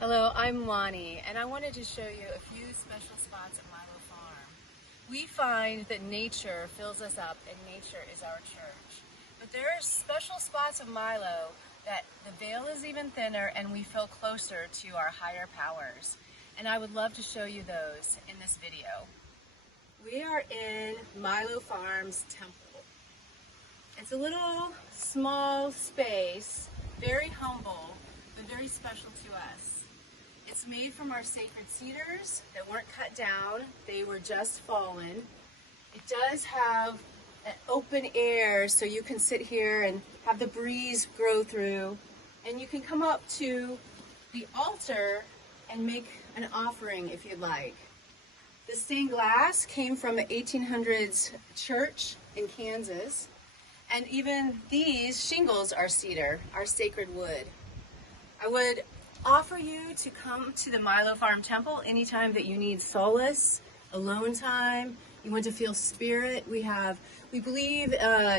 Hello, I'm Loni, and I wanted to show you a few special spots at Milo Farm. We find that nature fills us up and nature is our church. But there are special spots of Milo that the veil is even thinner and we feel closer to our higher powers. And I would love to show you those in this video. We are in Milo Farm's temple. It's a little small space, very humble, but very special to us. It's made from our sacred cedars that weren't cut down. They were just fallen. It does have an open air so you can sit here and have the breeze grow through. And you can come up to the altar and make an offering if you'd like. The stained glass came from an 1800s church in Kansas. And even these shingles are cedar, our sacred wood. I would offer you to come to the Milo Farm Temple anytime that you need solace, alone time, you want to feel spirit. We believe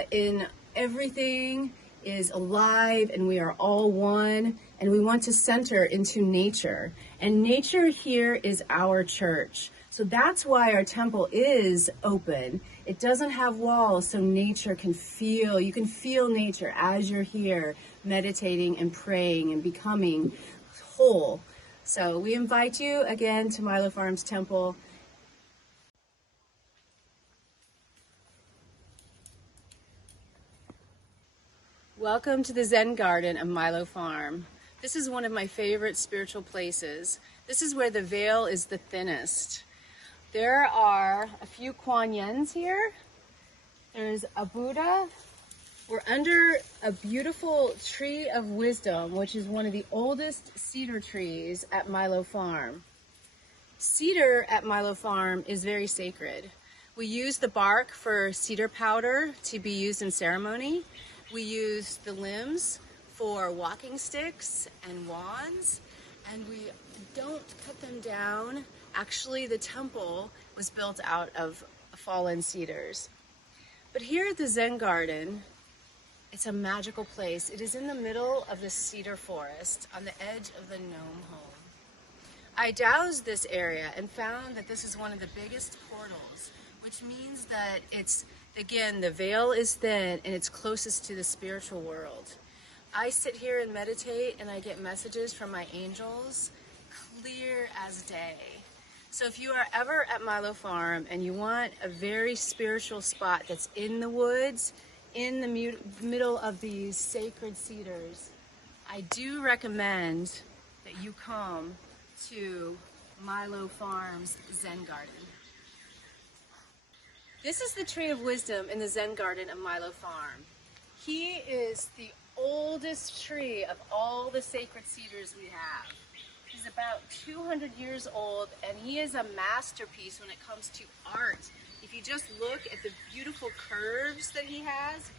in everything is alive and we are all one, and we want to center into nature. And nature here is our church. So that's why our temple is open. It doesn't have walls, so nature can feel, you can feel nature as you're here meditating and praying and becoming whole. So we invite you again to Milo Farm's temple. Welcome to the Zen Garden of Milo Farm. This is one of my favorite spiritual places. This is where the veil is the thinnest. There are a few Kuan Yins here. There's a Buddha. We're under a beautiful tree of wisdom, which is one of the oldest cedar trees at Milo Farm. Cedar at Milo Farm is very sacred. We use the bark for cedar powder to be used in ceremony. We use the limbs for walking sticks and wands, and we don't cut them down. Actually, the temple was built out of fallen cedars. But here at the Zen Garden, it's a magical place. It is in the middle of the cedar forest on the edge of the gnome home. I dowsed this area and found that this is one of the biggest portals, which means that again, the veil is thin and it's closest to the spiritual world. I sit here and meditate and I get messages from my angels clear as day. So if you are ever at Milo Farm and you want a very spiritual spot that's in the woods, in the middle of these sacred cedars, I do recommend that you come to Milo Farm's Zen Garden. This is the tree of wisdom in the Zen Garden of Milo Farm. He is the oldest tree of all the sacred cedars we have. He's about 200 years old, and he is a masterpiece when it comes to art. If you just look at the beautiful curves that he has,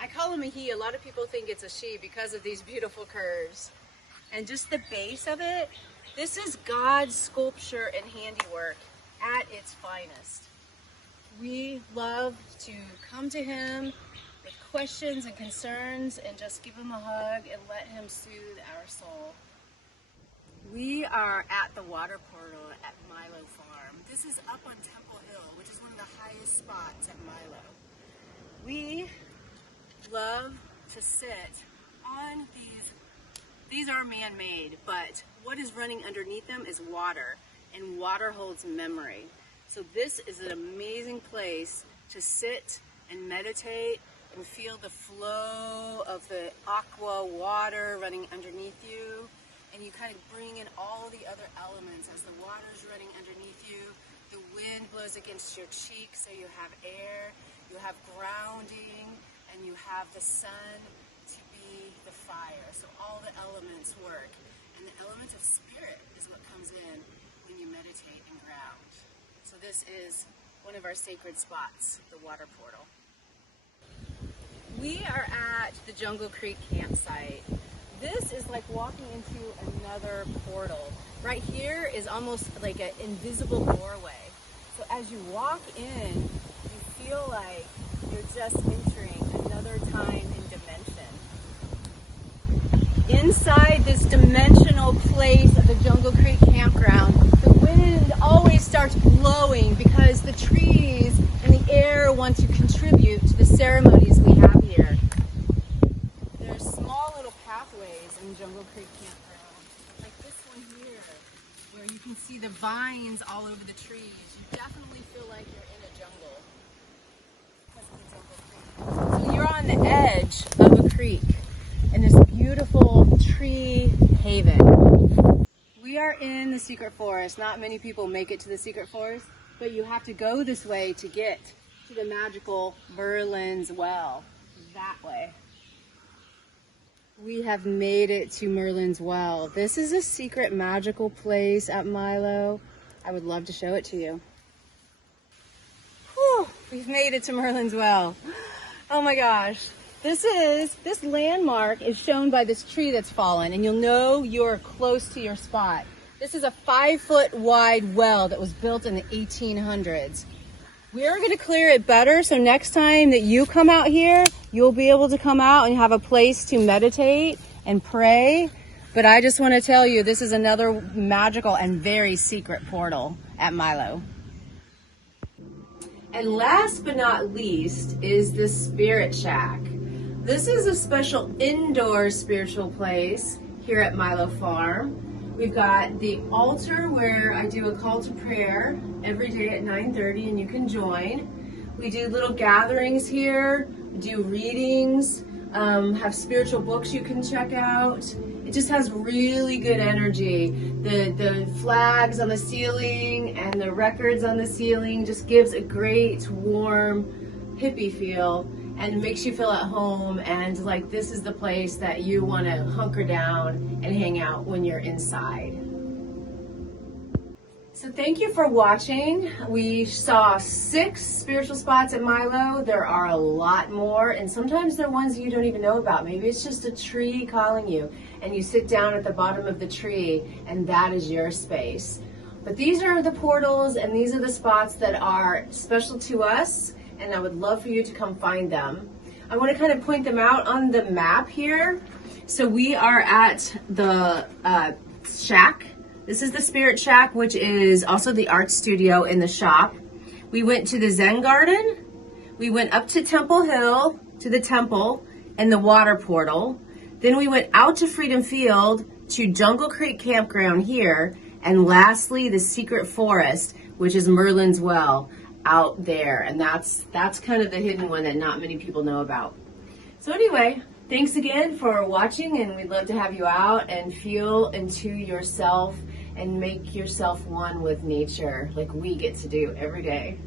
I call him a he. A lot of people think it's a she because of these beautiful curves. And just the base of it, this is God's sculpture and handiwork at its finest. We love to come to him with questions and concerns and just give him a hug and let him soothe our soul. We are at the water portal at Milo Farm. This is up on Temple Hill, which is one of the highest spots at Milo. We love to sit on these are man-made, but what is running underneath them is water, and water holds memory. So this is an amazing place to sit and meditate and feel the flow of the aqua water running underneath you. And you kind of bring in all the other elements as the water's running underneath you. The wind blows against your cheek, so you have air, you have grounding, and you have the sun to be the fire. So all the elements work. And the element of spirit is what comes in when you meditate and ground. So this is one of our sacred spots, the water portal. We are at the Jungle Creek campsite. This is like walking into another portal. Right here is almost like an invisible doorway. So as you walk in, you feel like you're just entering another time and dimension. inside this dimensional place of the Jungle Creek Campground, the wind always starts blowing because the trees and the air want to contribute to the ceremonies we have here. There's small little pathways in Jungle Creek Campground, like this one here, where you can see the vines all over the trees. You definitely feel like you're in a jungle because of the Jungle Creek. So you're on the edge of a creek in this beautiful tree haven. We are in the secret forest. Not many people make it to the secret forest, but you have to go this way to get to the magical Merlin's well. That way. We have made it to Merlin's well. This is a secret magical place at Milo. I would love to show it to you. Whew, we've made it to Merlin's well. Oh my gosh. This landmark is shown by this tree that's fallen, and you'll know you're close to your spot. This is a 5-foot wide well that was built in the 1800s. We're going to clear it better, so next time that you come out here, you'll be able to come out and have a place to meditate and pray. But I just want to tell you, this is another magical and very secret portal at Milo. And last but not least is the Spirit Shack. This is a special indoor spiritual place here at Milo Farm. We've got the altar where I do a call to prayer every day at 9:30 and you can join. We do little gatherings here, we do readings, have spiritual books you can check out. It just has really good energy. The flags on the ceiling and the records on the ceiling just gives a great warm hippie feel. And it makes you feel at home and like this is the place that you want to hunker down and hang out when you're inside. So thank you for watching. We saw 6 spiritual spots at Milo. There are a lot more, and sometimes they're ones you don't even know about. Maybe it's just a tree calling you and you sit down at the bottom of the tree and that is your space. But these are the portals and these are the spots that are special to us, and I would love for you to come find them. I want to kind of point them out on the map here. So we are at the shack. This is the Spirit Shack, which is also the art studio in the shop. We went to the Zen Garden. We went up to Temple Hill, to the temple and the water portal. Then we went out to Freedom Field, to Jungle Creek Campground here, and lastly, the secret forest, which is Merlin's well out there, and that's kind of the hidden one that not many people know about. So anyway, thanks again for watching, and we'd love to have you out and feel into yourself and make yourself one with nature like we get to do every day.